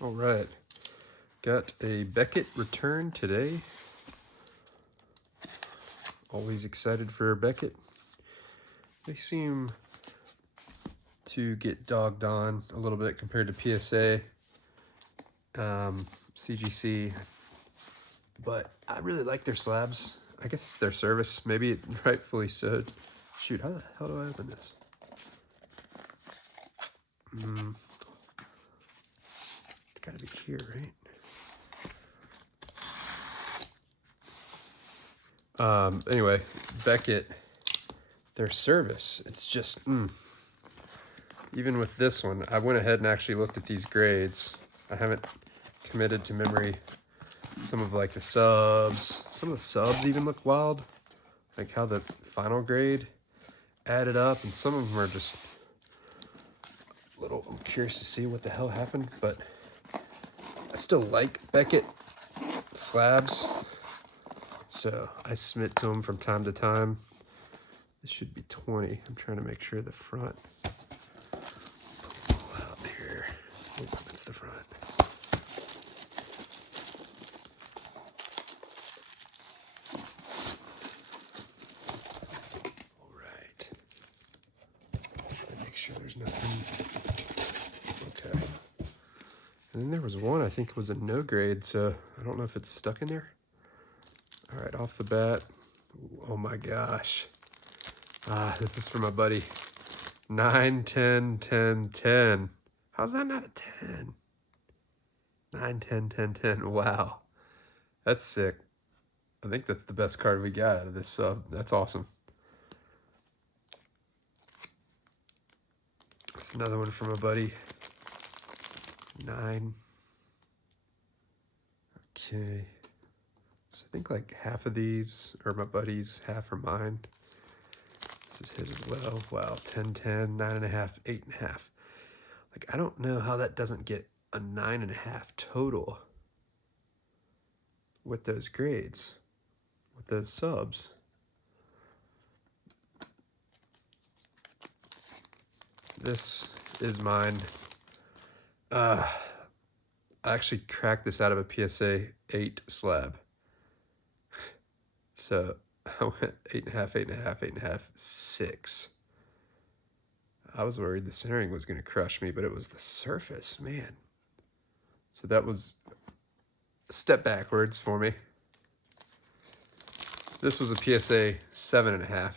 All right, got a Beckett return today. Always excited for Beckett. They seem to get dogged on a little bit compared to PSA, CGC, but I really like their slabs. I guess it's their service. Maybe it rightfully so. Shoot, how the hell do I open this? It's gotta be here, right? Anyway, Beckett, their service, it's just, even with this one, I went ahead and actually looked at these grades. I haven't committed to memory some of like the subs. Some of the subs even look wild, like how the final grade added up, and some of them are just a little, I'm curious to see what the hell happened, but I still like Beckett slabs, so I submit to them from time to time. This should be 20. I'm trying to make sure the front. Pull out here. Oh, that's the front. All right. Make sure there's nothing. Okay. And then there was one, I think it was a no grade, so I don't know if it's stuck in there. All right, off the bat. Oh my gosh. This is for my buddy. 9, 10, 10, 10. How's that not a 10? 9, 10, 10, 10. Wow. That's sick. I think that's the best card we got out of this sub. That's awesome. That's another one from a buddy. 9. Okay. So I think like half of these are my buddies, half are mine. This is his as well. Wow, 10, 10, 9.5, 8.5. Like, I don't know how that doesn't get a 9.5 total with those grades, with those subs. This is mine. I actually cracked this out of a PSA 8 slab. So I went 8.5, 8.5, 8.5, 6. I was worried the centering was going to crush me, but it was the surface, man. So that was a step backwards for me. This was a PSA 7.5.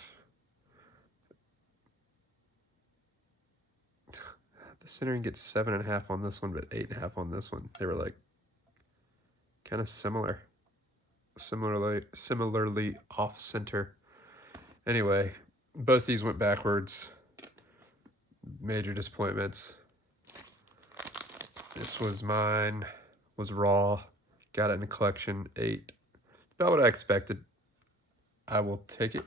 The centering gets 7.5 on this one, but 8.5 on this one. They were like kind of similarly off center. Anyway, both these went backwards. Major disappointments. This was mine, was raw. Got it in a collection, 8. About what I expected. I will take it.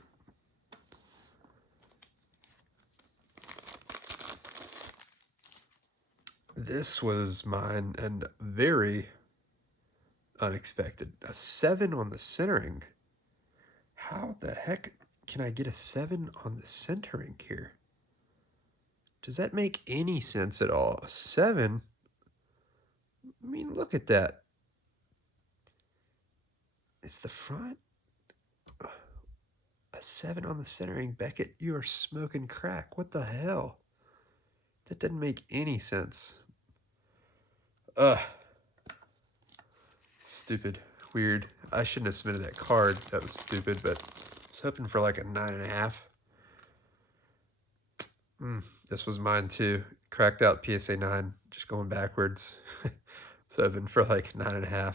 This was mine and very unexpected. A 7 on the centering. How the heck can I get a 7 on the centering here? Does that make any sense at all? A 7? I mean, look at that. It's the front. A 7 on the centering. Beckett, you are smoking crack. What the hell? That didn't make any sense. Stupid. Weird. I shouldn't have submitted that card. That was stupid, but I was hoping for like a 9.5. This was mine too. Cracked out PSA 9, just going backwards. So I've been for like 9.5.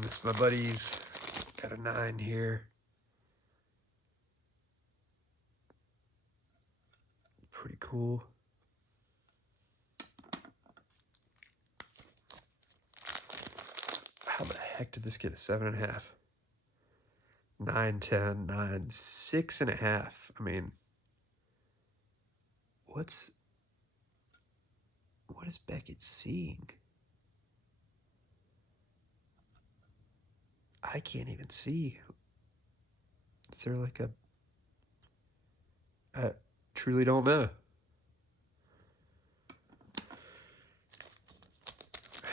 This is my buddy's. Got a 9 here. Pretty cool. How the heck did this get a 7.5? 9, 10, 9, 6.5. I mean, what is Beckett seeing? I can't even see. Is there like a I truly don't know.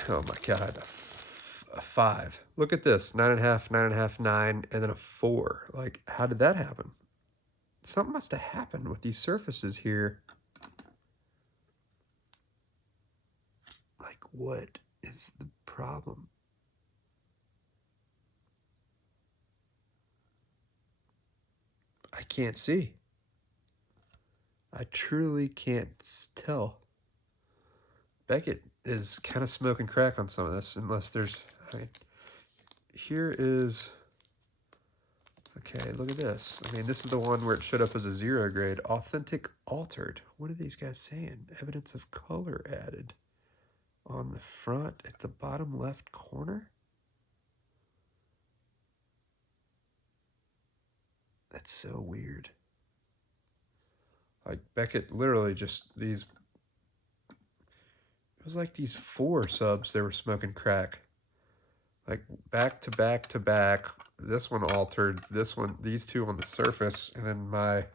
Oh my God, a 5. Look at this, 9.5, 9.5, 9, and then a 4. Like, how did that happen? Something must have happened with these surfaces here. Like, what is the problem? I can't see. I truly can't tell. Beckett is kind of smoking crack on some of this, unless there's, I mean, here is, okay, look at this. I mean, this is the one where it showed up as a 0 grade. Authentic altered. What are these guys saying? Evidence of color added on the front at the bottom left corner? That's so weird. Like, Beckett literally just, these, it was like these 4 subs they were smoking crack. Like, back to back to back. This one altered, this one, these 2 on the surface, and then my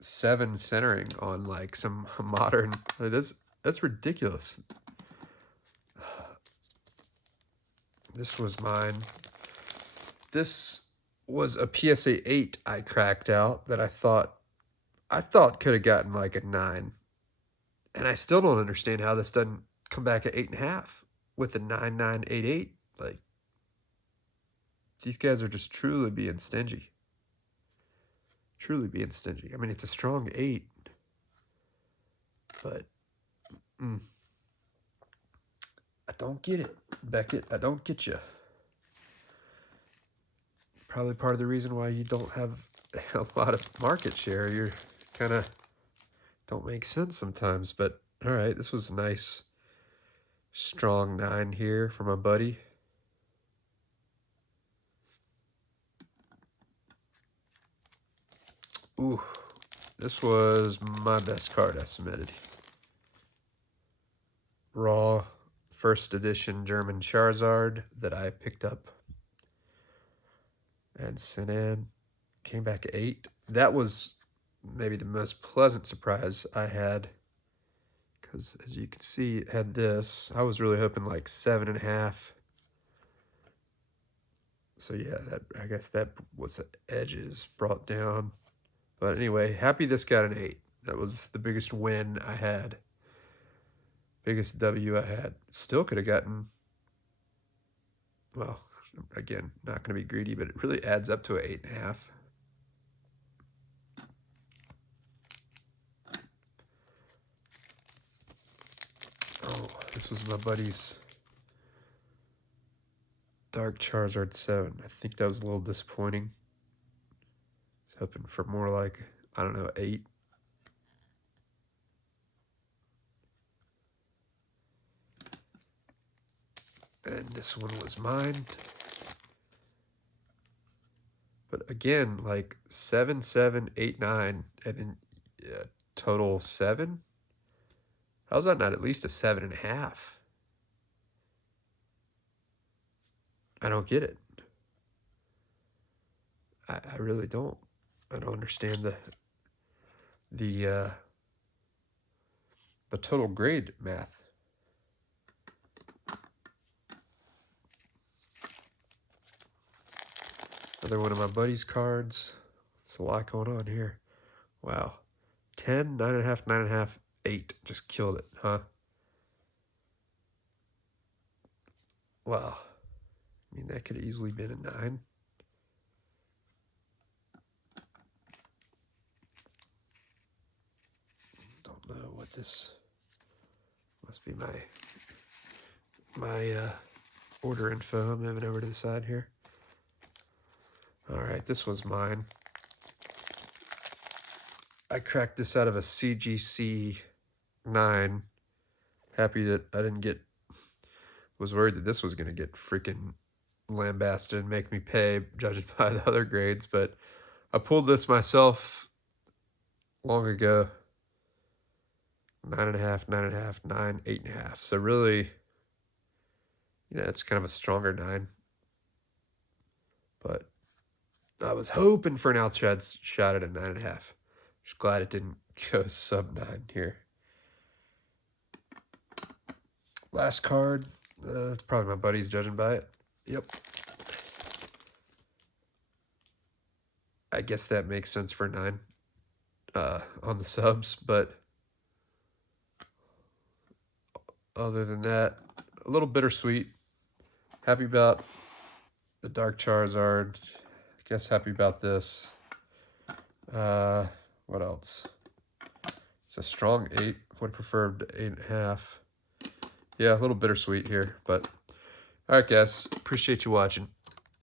7 centering on like some modern, like that's ridiculous. This was mine. This was a PSA 8 I cracked out that I thought could have gotten like a 9. And I still don't understand how this doesn't come back at 8.5 with a 9988. Like, these guys are just truly being stingy. Truly being stingy. I mean, it's a strong 8, but I don't get it, Beckett. I don't get you. Probably part of the reason why you don't have a lot of market share. You're kind of don't make sense sometimes, but all right, this was a nice strong 9 here for my buddy. Ooh, this was my best card I submitted. Raw first edition German Charizard that I picked up and sent in. Came back at 8. That was maybe the most pleasant surprise I had, because as you can see, it had this. I was really hoping like 7.5. So yeah, I guess that was the edges brought down. But anyway, happy this got an 8. That was the biggest win I had. Biggest W I had. Still could have gotten, well, again, not going to be greedy, but it really adds up to an 8.5. Oh, this was my buddy's Dark Charizard 7. I think that was a little disappointing. I was hoping for more like, I don't know, 8. And this one was mine. But again, like 7, 7, 8, 9, and then total 7. How's that not at least a 7.5? I don't get it. I really don't. I don't understand the total grade math. Another one of my buddy's cards. It's a lot going on here. Wow. 10, 9.5, 9.5, 8. Just killed it, huh? Wow. I mean, that could have easily been a 9. Don't know what this must be. My order info. I'm moving over to the side here. All right, this was mine. I cracked this out of a CGC 9. Happy that I didn't get, was worried that this was going to get freaking lambasted and make me pay, judging by the other grades, but I pulled this myself long ago. 9.5, 9.5, 9, 8.5. So really, it's kind of a stronger 9. But I was hoping for an outside shot at a 9.5. Just glad it didn't go sub 9 here. Last card. It's probably my buddy's judging by it. Yep. I guess that makes sense for 9 on the subs, but other than that, a little bittersweet. Happy about the Dark Charizard. I guess happy about this. What else? It's a strong 8. Would have preferred 8.5. Yeah, a little bittersweet here, but all right, guys. Appreciate you watching.